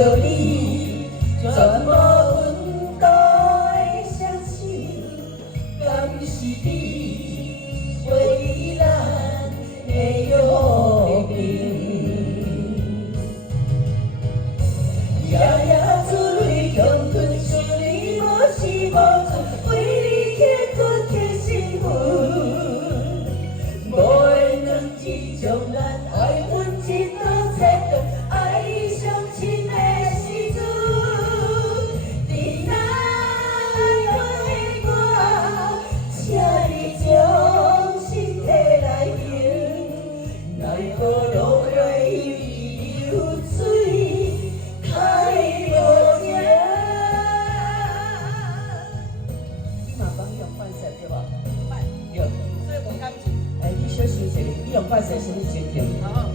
着你，全无温度的双手，敢是你为咱的约定？夜夜滋味强吞出你无时无处，为你刻骨刻心魂，无缘两字将咱爱分一道切断，爱上亲的时阵，你若爱我，请你将身体来迎，奈何落泪流水太无情。你嘛讲用反射对无？对。所以无感情。你小想一下，你用反射什么心情？好。